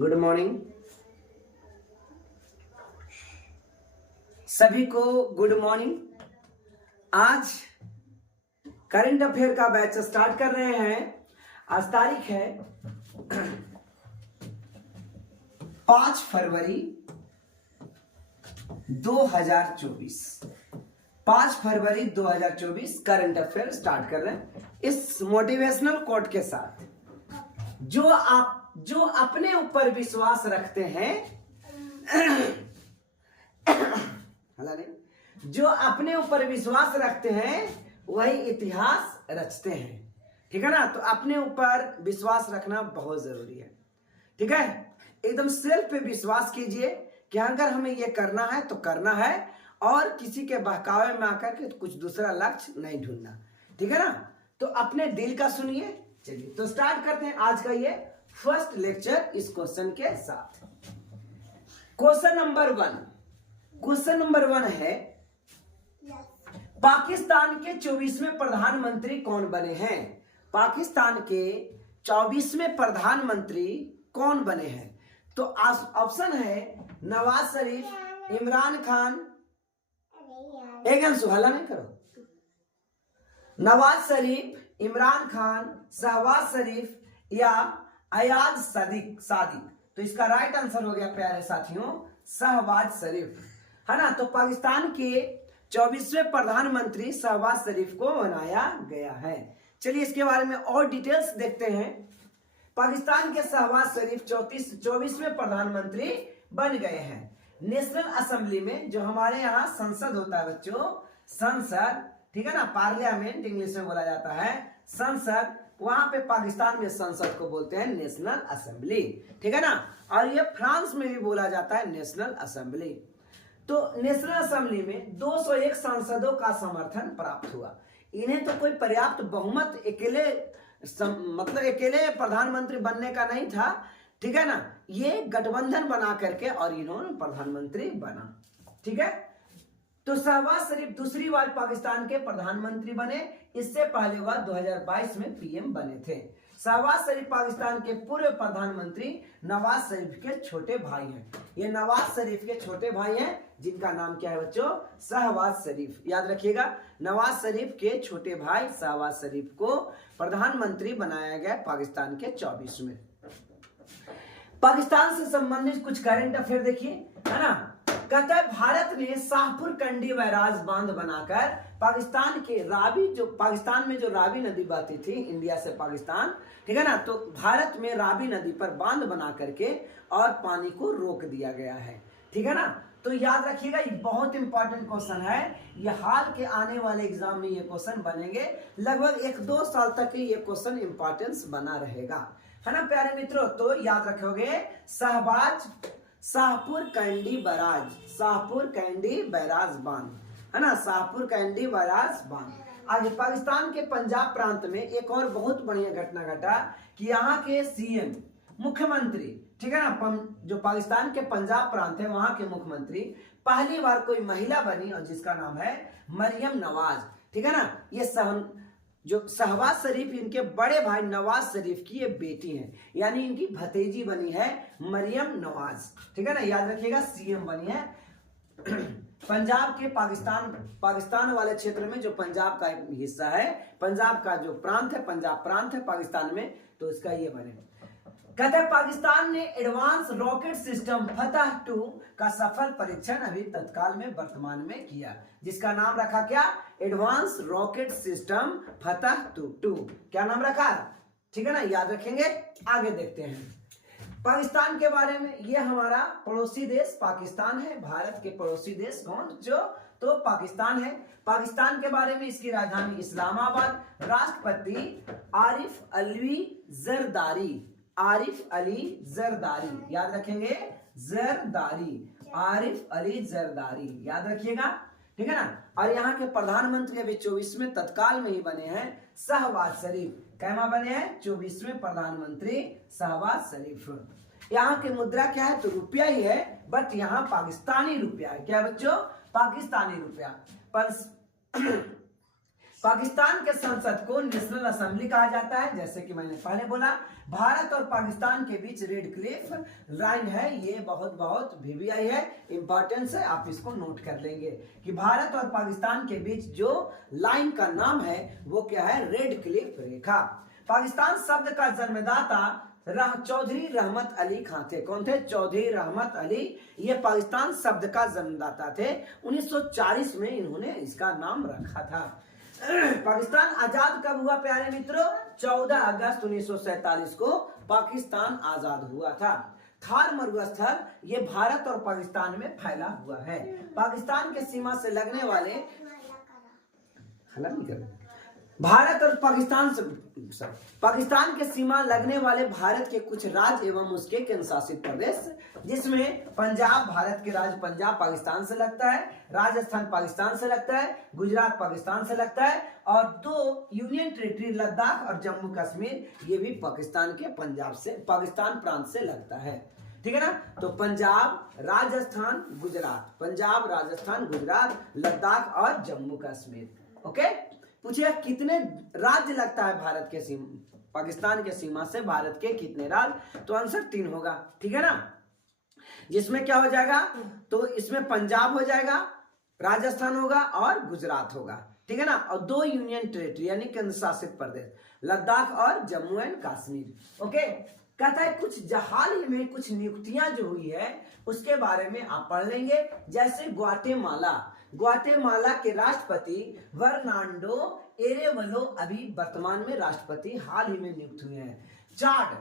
Good morning सभी को। Good morning. आज करंट अफेयर का बैच स्टार्ट कर रहे हैं। आज तारीख है 5 फरवरी 2024। 5 फरवरी 2024 करंट अफेयर स्टार्ट कर रहे हैं इस मोटिवेशनल कोट के साथ। जो अपने ऊपर विश्वास रखते हैं जो अपने ऊपर विश्वास रखते हैं वही इतिहास रचते हैं। ठीक है ना। तो अपने ऊपर विश्वास रखना बहुत जरूरी है। ठीक है। एकदम सेल्फ पे विश्वास कीजिए कि अगर हमें ये करना है तो करना है और किसी के बहकावे में आकर के कुछ दूसरा लक्ष्य नहीं ढूंढना। ठीक है ना। तो अपने दिल का सुनिए। चलिए तो स्टार्ट करते हैं आज का ये फर्स्ट लेक्चर इस क्वेश्चन के साथ। क्वेश्चन नंबर वन है, पाकिस्तान के 24वें प्रधानमंत्री कौन बने हैं? पाकिस्तान के 24वें प्रधानमंत्री कौन बने हैं? तो ऑप्शन है नवाज शरीफ, इमरान खान, हल्ला नहीं करो, नवाज शरीफ, इमरान खान, शहबाज शरीफ या अयाज सादिक। तो इसका राइट आंसर हो गया प्यारे साथियों शहबाज शरीफ, है ना। तो पाकिस्तान के 24वें प्रधानमंत्री शहबाज शरीफ को बनाया गया है। चलिए इसके बारे में और डिटेल्स देखते हैं। पाकिस्तान के शहबाज शरीफ 24वें प्रधानमंत्री बन गए हैं। नेशनल असेंबली में, जो हमारे यहाँ संसद होता है बच्चों, संसद, ठीक है ना, पार्लियामेंट इंग्लिश में बोला जाता है, संसद, वहां पे पाकिस्तान में संसद को बोलते हैं नेशनल असेंबली। ठीक है ना। और ये फ्रांस में भी बोला जाता है नेशनल असेंबली। तो नेशनल असेंबली में 201 सांसदों का समर्थन प्राप्त हुआ। इन्हें तो कोई पर्याप्त बहुमत अकेले प्रधानमंत्री बनने का नहीं था। ठीक है ना। ये गठबंधन बना करके और इन्होंने प्रधानमंत्री बना। ठीक है। तो शहबाज शरीफ दूसरी बार पाकिस्तान के प्रधानमंत्री बने। इससे पहले वह 2022 में पीएम बने थे। शहबाज शरीफ पाकिस्तान के पूर्व प्रधानमंत्री नवाज शरीफ के छोटे भाई हैं। ये नवाज शरीफ के छोटे भाई हैं जिनका नाम क्या है बच्चों? शहबाज शरीफ। याद रखिएगा, नवाज शरीफ के छोटे भाई शहबाज शरीफ को प्रधानमंत्री बनाया गया पाकिस्तान के 24 में। पाकिस्तान से संबंधित कुछ करंट अफेयर देखिए, है ना। कहता है भारत ने शाहपुर कंडी बैराज बांध बनाकर पाकिस्तान में जो रावी नदी बहती थी इंडिया से पाकिस्तान, ठीक है ना, तो भारत में रावी नदी पर बांध बना करके और पानी को रोक दिया गया है। ठीक है ना। तो याद रखिएगा, ये बहुत इंपॉर्टेंट क्वेश्चन है। ये हाल के आने वाले एग्जाम में ये क्वेश्चन बनेंगे। लगभग 1-2 साल तक ये क्वेश्चन इंपॉर्टेंस बना रहेगा, है ना प्यारे मित्रों। तो याद रखोगे शाहपुर कैंडी बैराज बांध, है ना, शाहपुर कैंडी बैराज बांध। आज पाकिस्तान के पंजाब प्रांत में एक और बहुत बढ़िया घटना घटा कि यहाँ के सीएम, मुख्यमंत्री, ठीक है ना, जो पाकिस्तान के पंजाब प्रांत है वहां के मुख्यमंत्री पहली बार कोई महिला बनी और जिसका नाम है मरियम नवाज। ठीक है ना। ये जो शहबाज शरीफ इनके बड़े भाई नवाज शरीफ की ये बेटी हैं, यानी इनकी भतीजी बनी है मरियम नवाज। ठीक है ना। याद रखिएगा, सीएम बनी है पंजाब के पाकिस्तान वाले क्षेत्र में, जो पंजाब का एक हिस्सा है, पंजाब का जो प्रांत है, पंजाब प्रांत है पाकिस्तान में, तो इसका ये बने। कहते हैं पाकिस्तान ने एडवांस रॉकेट सिस्टम फतह 2 का सफल परीक्षण अभी तत्काल में वर्तमान में किया, जिसका नाम रखा क्या? एडवांस रॉकेट सिस्टम फतह 2। क्या नाम रखा? ठीक है ना। याद रखेंगे। आगे देखते हैं पाकिस्तान के बारे में। ये हमारा पड़ोसी देश पाकिस्तान है। भारत के पड़ोसी देश कौन? तो पाकिस्तान है। पाकिस्तान के बारे में इसकी राजधानी इस्लामाबाद, राष्ट्रपति आरिफ अली जरदारी। याद रखेंगे, आरिफ अली जरदारी, याद रखिएगा। ठीक है ना। और यहाँ के प्रधानमंत्री अभी 24वें तत्काल में ही बने हैं शहबाज शरीफ। कैमा बने हैं? 24वें प्रधानमंत्री शहबाज शरीफ। यहाँ की मुद्रा क्या है? तो रुपया ही है, बट यहाँ पाकिस्तानी रुपया है। क्या बच्चों? पाकिस्तानी रुपया। पाकिस्तान के संसद को नेशनल असेंबली कहा जाता है। जैसे कि मैंने पहले बोला, भारत और पाकिस्तान के बीच रेड क्लिफ लाइन है। ये बहुत वीवीआई है, इंपॉर्टेंस है, आप इसको नोट कर लेंगे कि भारत और पाकिस्तान के बीच जो लाइन का नाम है वो क्या है, रेड क्लिफ रेखा। पाकिस्तान शब्द का जन्मदाता चौधरी रहमत अली खान थे। कौन थे? चौधरी रहमत अली, ये पाकिस्तान शब्द का जन्मदाता थे। 1940 में इन्होंने इसका नाम रखा था। पाकिस्तान आजाद कब हुआ प्यारे मित्रों? 14 अगस्त 1947 को पाकिस्तान आजाद हुआ था। थार मरुस्थल ये भारत और पाकिस्तान में फैला हुआ है। पाकिस्तान के सीमा से लगने वाले भारत और पाकिस्तान के सीमा लगने वाले भारत के कुछ राज्य एवं उसके केंद्र शासित प्रदेश, जिसमें पंजाब, भारत के राज्य पंजाब पाकिस्तान से लगता है, राजस्थान पाकिस्तान से लगता है, गुजरात पाकिस्तान से लगता है, और 2 यूनियन टेरिटरी लद्दाख और जम्मू कश्मीर ये भी पाकिस्तान के पाकिस्तान प्रांत से लगता है। ठीक है ना? तो पंजाब, राजस्थान, गुजरात, पंजाब, राजस्थान, गुजरात, लद्दाख और जम्मू कश्मीर। ओके, पूछिए कितने राज्य लगता है भारत के पाकिस्तान के सीमा से भारत के कितने राज्य? तो आंसर 3 होगा। ठीक है ना? जिसमें क्या हो जाएगा, तो इसमें पंजाब हो जाएगा, राजस्थान होगा और गुजरात होगा। ठीक है ना? और 2 यूनियन टेरिटरी यानी केंद्र शासित प्रदेश, लद्दाख और जम्मू एंड कश्मीर। ओके, कहता है कुछ हाल ही में कुछ नियुक्तियां जो हुई है उसके बारे में आप पढ़ लेंगे। जैसे ग्वाटेमाला के राष्ट्रपति फर्नांडो एरेवलो अभी वर्तमान में राष्ट्रपति हाल ही में नियुक्त हुए हैं। चाड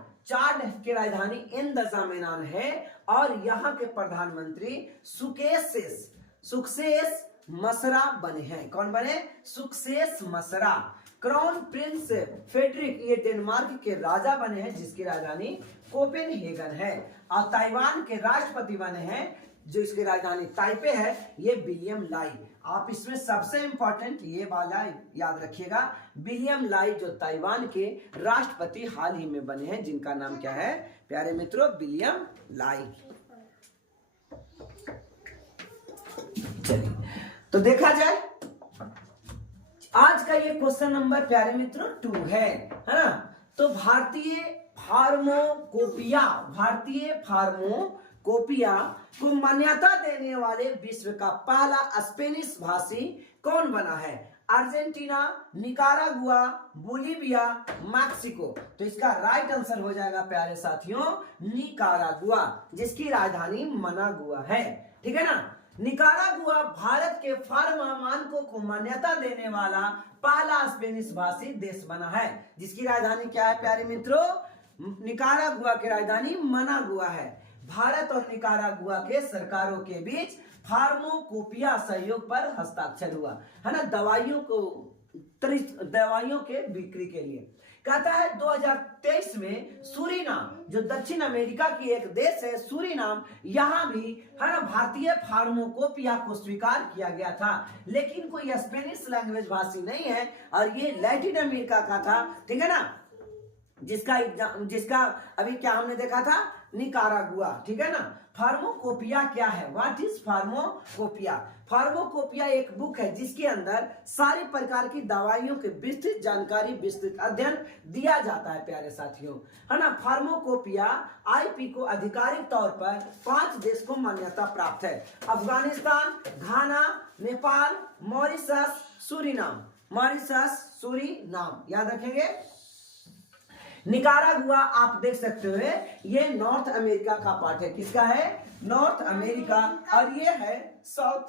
की राजधानी एनदजामेनान है और यहाँ के प्रधानमंत्री सुक्सेस मसरा बने हैं। कौन बने? सुक्सेस मसरा। क्राउन प्रिंस फेडरिक ये डेनमार्क के राजा बने हैं जिसकी राजधानी कोपेनहेगन है। और ताइवान के राष्ट्रपति बने हैं जो इसकी राजधानी ताइपे है, ये विलियम लाई। आप इसमें सबसे इंपॉर्टेंट ये वाला याद रखिएगा, विलियम लाई जो ताइवान के राष्ट्रपति हाल ही में बने हैं, जिनका नाम क्या है प्यारे मित्रों? विलियम लाई। चलिए तो देखा जाए आज का ये क्वेश्चन नंबर प्यारे मित्रों 2 है ना? तो भारतीय फार्मोकोपिया को मान्यता देने वाले विश्व का पहला स्पेनिश भाषी कौन बना है? Argentina, Nicaragua, Bolivia, Mexico. तो इसका राइट आंसर हो जाएगा प्यारे साथियों निकारागुआ, जिसकी राजधानी मनागुआ है। ठीक है ना? निकारागुआ भारत के फार्मा मानकों को मान्यता देने वाला पहला स्पेनिश भाषी देश बना है, जिसकी राजधानी क्या है प्यारे मित्रों? निकारागुआ की राजधानी मनागुआ है। भारत और निकारागुआ के सरकारों के बीच फार्मोकोपिया सहयोग पर हस्ताक्षर हुआ है ना, दवाइयों के बिक्री के लिए। कहता है 2023 में सूरीनाम जो दक्षिण अमेरिका की एक देश है, सूरीनाम, यहाँ भी है ना भारतीय फार्मोकोपिया को स्वीकार किया गया था, लेकिन कोई स्पेनिश लैंग्वेज भाषी नहीं है और ये लैटिन अमेरिका का था। ठीक है ना? जिसका अभी क्या हमने देखा था? निकारागुआ। ठीक है ना? फार्मोकोपिया क्या है? What is pharmacopoeia? फार्मोकोपिया एक बुक है जिसके अंदर सारी प्रकार की दवाइयों के विस्तृत जानकारी, विस्तृत अध्ययन दिया जाता है प्यारे साथियों, है ना। फार्मोकोपिया आईपी को आधिकारिक तौर पर 5 देश को मान्यता प्राप्त है: अफगानिस्तान, घाना, नेपाल, मॉरिशस, सूरीनाम। याद रखेंगे। निकारागुआ आप देख सकते हो ये नॉर्थ अमेरिका का पार्ट है। किसका है? North America. और ये है साउथ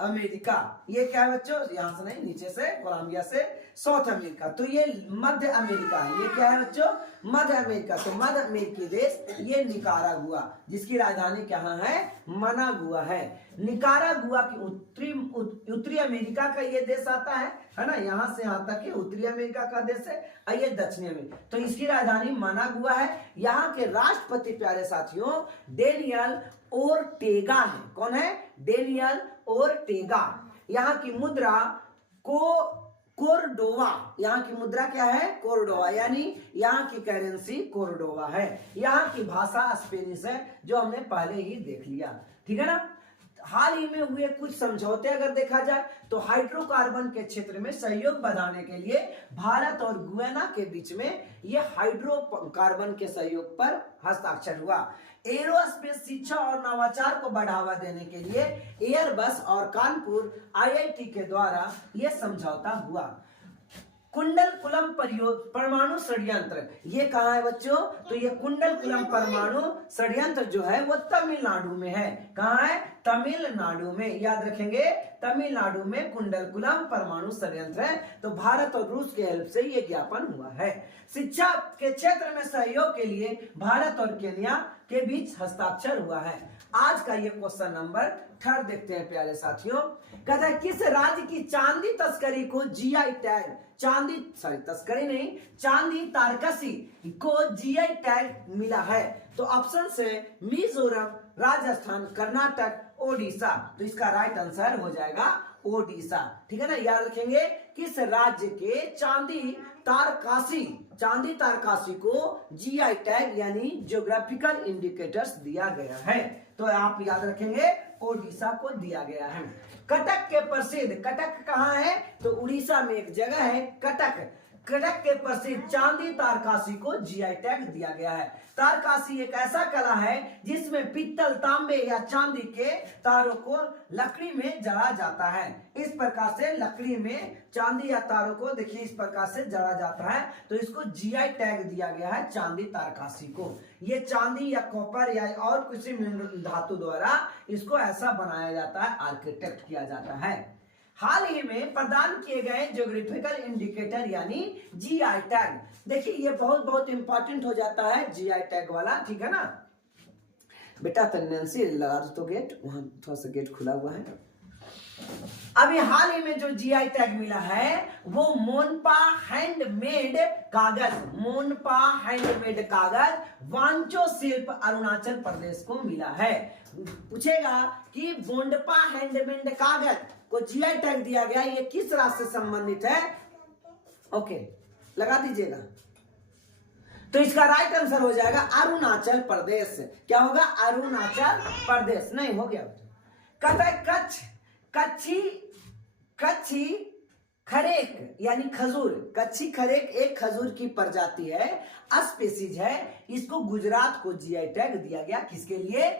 अमेरिका। ये क्या है बच्चों? यहां से नहीं, नीचे से, कोलंबिया से साउथ अमेरिका। तो ये मध्य अमेरिका है। ये क्या है बच्चों? मध्य अमेरिका। तो मध्य अमेरिकी देश ये निकारागुआ, जिसकी राजधानी कहाँ है? मनागुआ है। निकारागुआ की उत्तरी अमेरिका का ये देश आता है ना, यहाँ से यहाँ तक ये उत्तरी अमेरिका का देश है और ये दक्षिणी अमेरिका। तो इसकी राजधानी मनागुआ है। यहाँ के राष्ट्रपति प्यारे साथियों डेनियल ओर्टेगा है। कौन है? Daniel Ortega. यहाँ की मुद्रा कोर्डोवा। यहाँ की मुद्रा क्या है? कोर्डोवा, यानी यहाँ की करेंसी कोर्डोवा है। यहाँ की भाषा स्पेनिश है, जो हमने पहले ही देख लिया। ठीक है ना। हाल ही में हुए कुछ समझौते अगर देखा जाए तो हाइड्रोकार्बन के क्षेत्र में सहयोग बढ़ाने के लिए भारत और गुयाना के बीच में यह हाइड्रोकार्बन के सहयोग पर हस्ताक्षर हुआ। एरोस्पेस शिक्षा और नवाचार को बढ़ावा देने के लिए एयरबस और कानपुर आईआईटी के द्वारा यह समझौता हुआ। कुंडलकुलम परमाणु षड्यंत्र, ये कहाँ है बच्चों? तो ये कुंडलकुलम परमाणु षड्यंत्र जो है वो तमिलनाडु में है। कहाँ है? तमिलनाडु में। याद रखेंगे, तमिलनाडु में कुंडलकुलम परमाणु षड्यंत्र है। तो भारत और रूस के हेल्प से ये ज्ञापन हुआ है। शिक्षा के क्षेत्र में सहयोग के लिए भारत और केन्या के बीच हस्ताक्षर हुआ है। आज का ये क्वेश्चन नंबर 3 देखते हैं प्यारे साथियों। कहता है किस राज्य की चांदी तस्करी को जीआई टैग, तस्करी नहीं, चांदी तारकसी को जीआई टैग मिला है? तो ऑप्शन से मिजोरम, राजस्थान, कर्नाटक, ओडिशा। तो इसका राइट आंसर हो जाएगा ओडिशा। ठीक है ना, याद रखेंगे किस राज्य के चांदी तारकासी को जीआई टैग यानी ज्योग्राफिकल इंडिकेटर्स दिया गया है। तो आप याद रखेंगे ओडिशा को दिया गया है। कटक के प्रसिद्ध, कटक कहाँ है? तो उड़ीसा में एक जगह है कटक। कटक के प्रसिद्ध चांदी तारकासी को जीआई टैग दिया गया है। तारकासी एक ऐसा कला है जिसमें पित्तल, तांबे या चांदी के तारों को लकड़ी में जड़ा जाता है। इस प्रकार से लकड़ी में चांदी या तारों को देखिए इस प्रकार से जड़ा जाता है, तो इसको जीआई टैग दिया गया है चांदी तारकासी को। ये चांदी या कॉपर या और किसी धातु द्वारा इसको ऐसा बनाया जाता है, आर्किटेक्ट किया जाता है। हाल ही में प्रदान किए गए ज्योग्राफिकल इंडिकेटर यानी जीआई टैग, देखिए ये बहुत इंपॉर्टेंट हो जाता है जीआई टैग वाला। ठीक है ना बेटा, टेंडेंसी लगा दो तो गेट, वहां थोड़ा सा गेट खुला हुआ है। अभी हाल ही में जो जीआई टैग मिला है वो मोनपा हैंडमेड कागज वांचो शिल्प अरुणाचल प्रदेश को मिला है। पूछेगा कि मोनपा हैंडमेड कागज को जीआई टैग दिया गया, ये किस राज्य से संबंधित है? ओके, लगा दीजिएगा। तो इसका राइट आंसर हो जाएगा अरुणाचल प्रदेश। क्या होगा? अरुणाचल प्रदेश। नहीं हो गया। कहता है कच्छी खरेक यानी खजूर, कच्छी खरेक एक खजूर की प्रजाति है, स्पीसीज है। इसको गुजरात को जीआई टैग दिया गया। किसके लिए?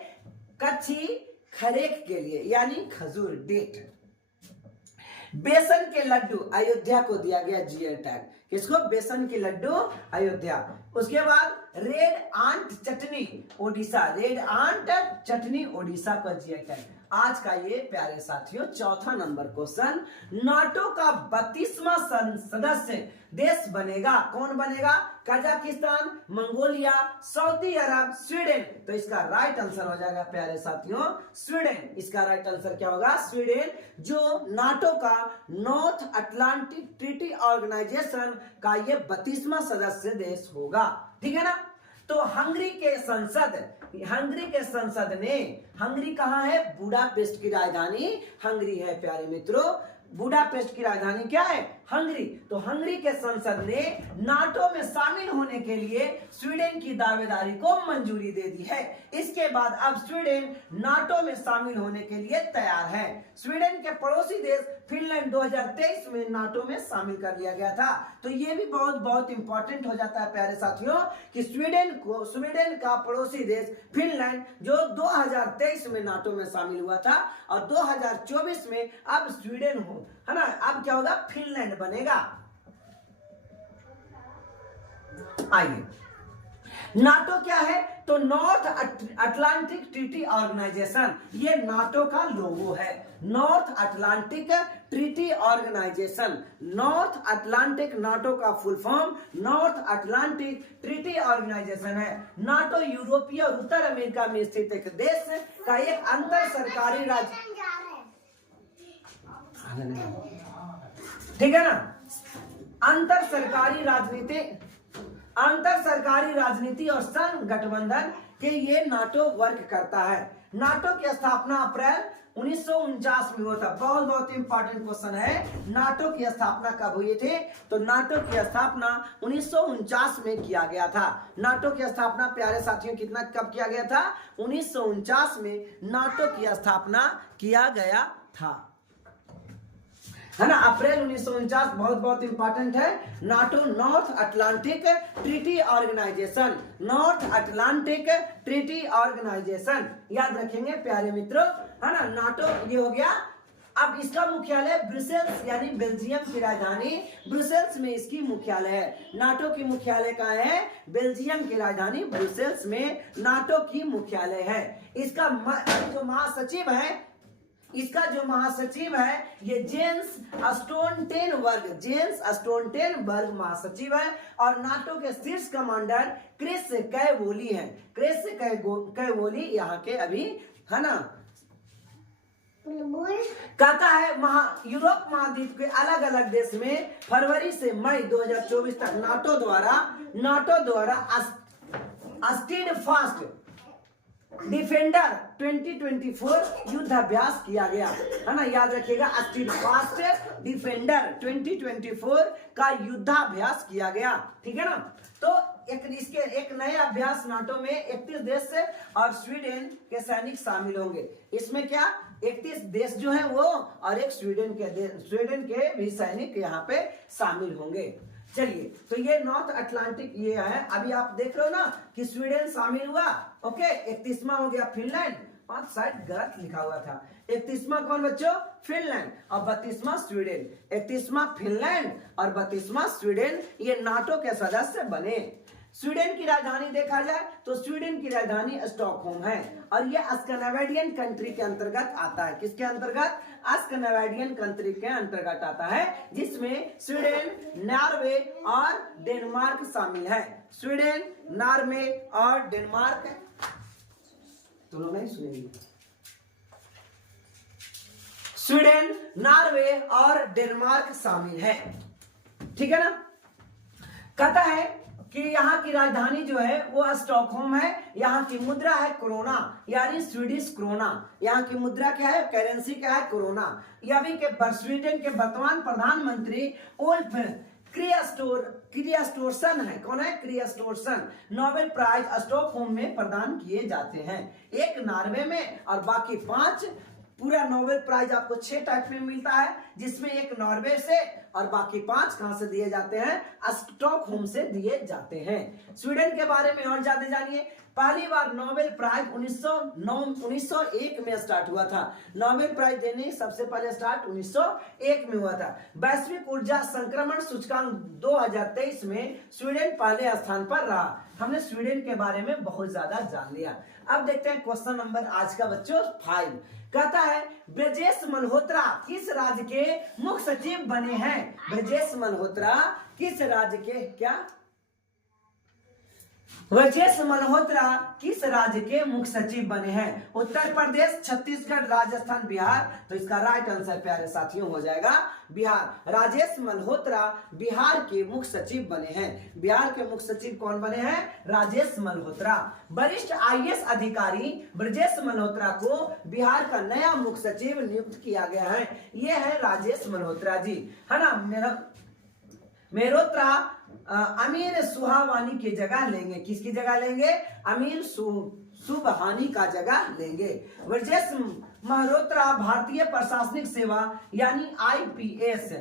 कच्छी खरेक के लिए यानी खजूर, डेट। बेसन के लड्डू अयोध्या को दिया गया जीआई टैग। किसको? बेसन के लड्डू अयोध्या। उसके बाद रेड आंट चटनी ओडिशा को जीआई टैग। आज का ये प्यारे साथियों चौथा नंबर क्वेश्चन, नाटो का 32वां सदस्य देश बनेगा, कौन बनेगा? कजाकिस्तान, मंगोलिया, सऊदी अरब, स्वीडन। तो इसका राइट आंसर हो जाएगा प्यारे साथियों स्वीडन। इसका राइट आंसर क्या होगा? स्वीडन, जो नाटो का नॉर्थ अटलांटिक ट्रीटी ऑर्गेनाइजेशन का ये 32वां सदस्य देश होगा। ठीक है ना। तो हंगरी के संसद ने, हंगरी कहाँ है? बुडापेस्ट की राजधानी हंगरी है प्यारे मित्रों। बुडापेस्ट की राजधानी क्या है? हंगरी। तो हंगरी के संसद ने नाटो में शामिल होने के लिए स्वीडन की दावेदारी को मंजूरी दे दी है। इसके बाद अब स्वीडन नाटो में शामिल होने के लिए तैयार है। स्वीडन के पड़ोसी देश फिनलैंड 2023 में नाटो में शामिल कर लिया गया था। तो ये भी बहुत इंपॉर्टेंट हो जाता है प्यारे साथियों कि स्वीडन का पड़ोसी देश फिनलैंड जो 2023 में नाटो में शामिल हुआ था और 2024 में अब स्वीडन है ना, अब क्या होगा? फिनलैंड बनेगा। आइए, नाटो क्या है? तो नॉर्थ अटलांटिक ट्रीटी ऑर्गेनाइजेशन, ये नाटो का लोगो है। North Atlantic Treaty Organization, North Atlantic, NATO का full form North Atlantic Treaty Organization है। नाटो यूरोपीय और उत्तर अमेरिका में स्थित एक देश का एक अंतर सरकारी राज्य। ठीक है ना। अंतर सरकारी राजनीति और संघ गठबंधन के ये नाटो वर्क करता है। नाटो की स्थापना अप्रैल 1949 में हुआ था। बहुत इंपॉर्टेंट क्वेश्चन है, नाटो की स्थापना कब हुई थी? तो नाटो की स्थापना 1949 में किया गया था। नाटो की स्थापना प्यारे साथियों कब किया गया था? 1949 में नाटो की स्थापना किया गया था, है ना। अप्रैल 1949 बहुत बहुत इंपॉर्टेंट है। NATO, North Atlantic Treaty Organization, North Atlantic Treaty Organization, याद रखेंगे प्यारे मित्रों, है ना। नाटो ये हो गया। अब इसका मुख्यालय ब्रुसेल्स यानी बेल्जियम की राजधानी ब्रुसेल्स में इसकी मुख्यालय है। नाटो की मुख्यालय कहाँ है? बेल्जियम की राजधानी ब्रुसेल्स में नाटो की मुख्यालय है। इसका जो महासचिव है, इसका जो महासचिव है ये जेन्स स्टोल्टेनबर्ग, जेन्स स्टोल्टेनबर्ग महासचिव है। और नाटो के शीर्ष कमांडर क्रिस कैवोली हैं, क्रिस कैवोली यहाँ के अभी, है ना। कहता है यूरोप महाद्वीप के अलग अलग देश में फरवरी से मई 2024 तक नाटो द्वारा स्टीडफास्ट डिफेंडर 2024 युद्धाभ्यास किया गया, है ना। याद रखिएगा, स्टीडफास्ट डिफेंडर 2024 का युद्धाभ्यास किया गया, ठीक है ना। तो एक नए अभ्यास नाटो में 31 देश और स्वीडन के सैनिक शामिल होंगे। इसमें क्या 31 देश जो है वो और एक स्वीडन के भी सैनिक यहाँ पे शामिल होंगे। चलिए, तो ये नॉर्थ अटलांटिक ये है। अभी आप देख रहे हो ना कि स्वीडन शामिल हुआ, ओके। 31वां हो गया फिनलैंड, 5 शायद गलत लिखा हुआ था। 31वां कौन बच्चों? फिनलैंड। और 32वां स्वीडन। 31वां फिनलैंड और 32वां स्वीडन, ये नाटो के सदस्य बने। स्वीडन की राजधानी देखा जाए तो स्वीडन की राजधानी स्टॉकहोम है और ये स्कैंडिनेवियन कंट्री के अंतर्गत आता है। किसके अंतर्गत? स्कैंडिनेवियन कंट्री के अंतर्गत आता है, जिसमें स्वीडन, नॉर्वे और डेनमार्क शामिल है। स्वीडन, नॉर्वे और डेनमार्क, तो लोग नहीं सुनेंगे। स्वीडन, नॉर्वे और डेनमार्क शामिल है, ठीक है ना। कहता है कि यहाँ की राजधानी जो है वो स्टॉकहोम है। यहाँ की मुद्रा है कोरोना यानी स्वीडिश क्रोना। यहाँ की मुद्रा क्या है? करेंसी क्या है? कोरोना। अभी के स्वीडन के वर्तमान प्रधानमंत्री उल्फ क्रिस्टोफरसन है। कौन है? क्रिस्टोफरसन। नोबेल प्राइज स्टॉकहोम में प्रदान किए जाते हैं, एक नॉर्वे में और बाकी 5। पूरा नोबेल प्राइज आपको 6 टाइप में मिलता है, जिसमें एक नॉर्वे से और बाकी 5 कहां से दिए जाते हैं? स्टॉकहोम से दिए जाते हैं। स्वीडन के बारे में और ज्यादा जानिए। पहली बार नोबेल प्राइज 1901 में स्टार्ट हुआ था। नोबेल प्राइज देने सबसे पहले स्टार्ट 1901 में हुआ था। वैश्विक ऊर्जा संक्रमण सूचकांक 2023 में स्वीडन पहले स्थान पर रहा। हमने स्वीडन के बारे में बहुत ज्यादा जान लिया। अब देखते हैं क्वेश्चन नंबर आज का बच्चों 5। कहता है ब्रजेश मल्होत्रा किस राज्य के मुख्य सचिव बने हैं? ब्रजेश मल्होत्रा किस राज्य के ब्रजेश मल्होत्रा किस राज्य के मुख्य सचिव बने हैं? उत्तर प्रदेश, छत्तीसगढ़, राजस्थान, बिहार। तो इसका राइट आंसर प्यारे साथियों हो जाएगा बिहार। राजेश मल्होत्रा बिहार के मुख्य सचिव बने हैं। बिहार के मुख्य सचिव कौन बने हैं? राजेश मल्होत्रा। वरिष्ठ IAS अधिकारी ब्रजेश मल्होत्रा को बिहार का नया मुख्य सचिव नियुक्त किया गया है। ये है राजेश मल्होत्रा जी, है ना। मेहरोत्रा अमीर सुहावानी की जगह लेंगे। किसकी जगह लेंगे? अमीर सुबहानी का जगह लेंगे। ब्रजेश मल्होत्रा भारतीय प्रशासनिक सेवा यानी IPS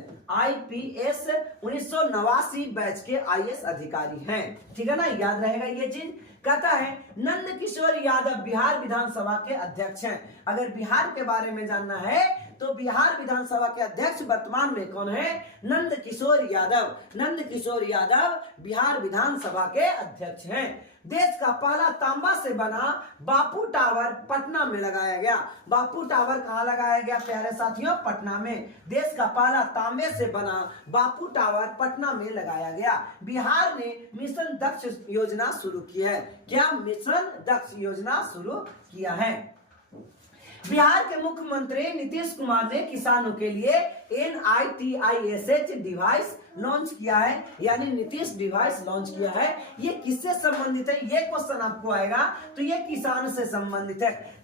1989 बैच के IAS अधिकारी हैं, ठीक है ना। याद रहेगा ये चीज। कहता है नंद किशोर यादव बिहार विधानसभा के अध्यक्ष हैं। अगर बिहार के बारे में जानना है तो बिहार विधानसभा के अध्यक्ष वर्तमान में कौन है? नंद किशोर यादव। नंद किशोर यादव बिहार विधानसभा के अध्यक्ष हैं। देश का पहला तांबा से बना बापू टावर पटना में लगाया गया। बापू टावर कहाँ लगाया गया प्यारे साथियों? पटना में। देश का पहला तांबे से बना बापू टावर पटना में लगाया गया। बिहार ने मिशन दक्ष योजना शुरू की है। क्या मिशन दक्ष योजना शुरू किया है? बिहार के मुख्यमंत्री नीतीश कुमार ने किसानों के लिए NITISH डिवाइस लॉन्च किया है, यानी नीतीश डिवाइस लॉन्च किया है। ये किससे संबंधित है? ये क्वेश्चन आपको आएगा तो ये किसान से संबंधित है।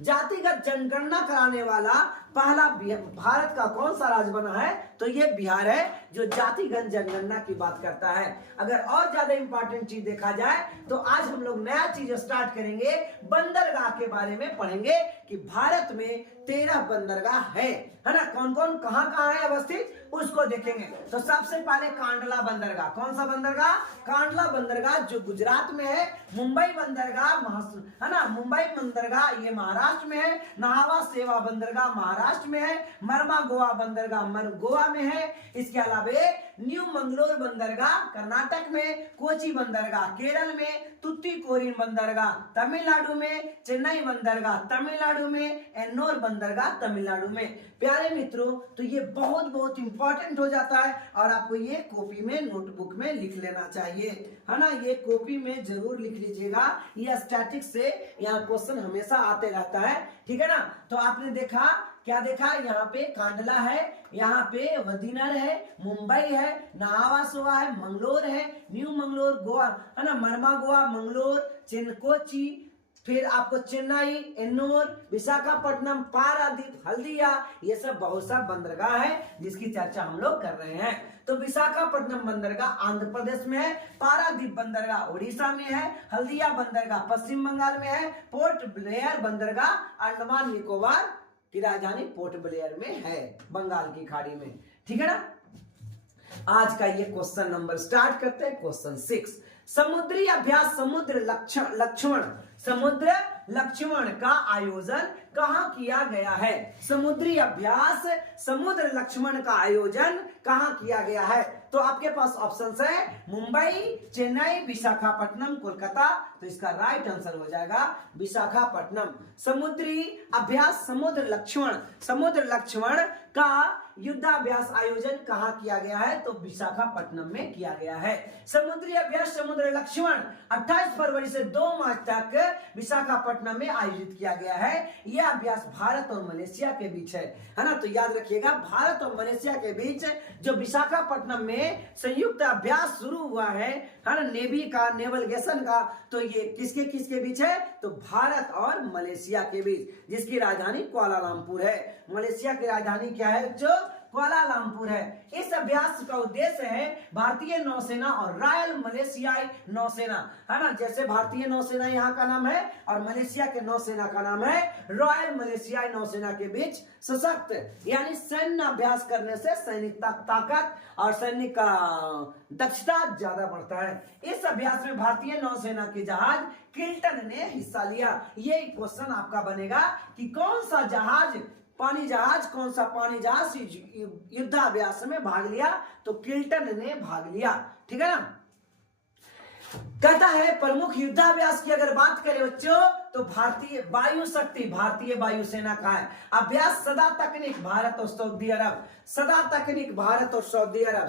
जातिगत जनगणना कराने वाला पहला भारत का कौन सा राज्य बना है, तो ये बिहार है, जो जातिगत जनगणना की बात करता है। अगर और ज्यादा इंपॉर्टेंट चीज देखा जाए तो आज हम लोग नया चीज स्टार्ट करेंगे, बंदरगाह के बारे में पढ़ेंगे कि भारत में 13 बंदरगाह है ना, कौन कौन कहां कहां है अवस्थित उसको देखेंगे। तो सबसे पहले कांडला बंदरगाह, कौन सा बंदरगाह, कांडला बंदरगाह जो गुजरात में है। मुंबई बंदरगाह है ना, मुंबई बंदरगाह ये महाराष्ट्र में है। नाहवा सेवा बंदरगाह महाराष्ट्र में है। मरमा गोवा बंदरगाह गोवा में है। इसके अलावा न्यू मंगलोर बंदरगाह कर्नाटक में, कोची बंदरगाह केरल में, तुतीकोरिन बंदरगाह तमिलनाडु में, चेन्नई बंदरगाह तमिलनाडु में, एन्नोर बंदरगाह तमिलनाडु में। प्यारे मित्रों, तो ये बहुत बहुत इंपॉर्टेंट हो जाता है और आपको ये कॉपी में नोटबुक में लिख लेना चाहिए, है ना, ये कॉपी में जरूर लिख लीजिएगा। ये स्टैटिक्स से यहाँ क्वेश्चन हमेशा आते रहता है, ठीक है ना। तो आपने देखा, क्या देखा, यहाँ पे कांडला है, यहाँ पे वदीनर है, मुंबई है, नाहवा सोवा है, मंगलोर है, न्यू मंगलोर गोवा है ना, मरमा गोवा मंगलोर, कोची, फिर आपको चेन्नई, एन्नोर, विशाखापट्टनम, पारादीप, हल्दिया, ये सब बहुत सा बंदरगाह है जिसकी चर्चा हम लोग कर रहे हैं। तो विशाखापट्टनम बंदरगाह आंध्र प्रदेश में है, पारादीप बंदरगाह उड़ीसा में है, हल्दिया बंदरगाह पश्चिम बंगाल में है, पोर्ट ब्लेयर बंदरगाह अंडमान निकोबार की राजधानी पोर्ट ब्लेयर में है, बंगाल की खाड़ी में, ठीक है ना। आज का ये क्वेश्चन नंबर स्टार्ट करते हैं, क्वेश्चन 6। समुद्री अभ्यास समुद्र लक्ष्मण का आयोजन कहाँ किया गया है। समुद्री अभ्यास समुद्र लक्ष्मण का आयोजन कहाँ किया गया है, तो आपके पास ऑप्शंस है मुंबई, चेन्नई, विशाखापट्टनम, कोलकाता। तो इसका राइट आंसर हो जाएगा विशाखापट्टनम। समुद्री अभ्यास समुद्र लक्ष्मण का युद्धाभ्यास आयोजन कहाँ किया गया है, तो विशाखापट्टनम में किया गया है। समुद्री अभ्यास समुद्र लक्ष्मण 28 फरवरी से 2 मार्च तक विशाखापट्टनम में आयोजित किया गया है। यह अभ्यास भारत और मलेशिया के बीच है ना। तो याद रखिएगा, भारत और मलेशिया के बीच जो विशाखापट्टनम में संयुक्त अभ्यास शुरू हुआ है ना, नेवी का, नेवलगेशन का, तो ये किसके किसके बीच है, तो भारत और मलेशिया के बीच, जिसकी राजधानी कुआलालंपुर है। मलेशिया की राजधानी क्या है, जो कुआलालंपुर है। इस अभ्यास का उद्देश्य है भारतीय नौसेना और रॉयल मलेशियाई नौसेना, है ना, जैसे भारतीय नौसेना यहाँ का नाम है और मलेशिया के नौसेना का नाम है रॉयल मलेशियाई नौसेना के बीच सशक्त यानी सैन्य अभ्यास करने से सैनिक ताकत और सैनिक का दक्षता ज्यादा बढ़ता है। इस अभ्यास में भारतीय नौसेना के जहाज किल्टन ने हिस्सा लिया। ये क्वेश्चन आपका बनेगा कि कौन सा जहाज, कौन सा पानी जहाज युद्धाभ्यास में भाग लिया, तो किल्टन ने भाग लिया, ठीक है ना। कहता है प्रमुख युद्धाभ्यास की अगर बात करें बच्चों, तो भारतीय वायुसेना का है। अभ्यास सदा तकनीक भारत और सऊदी अरब,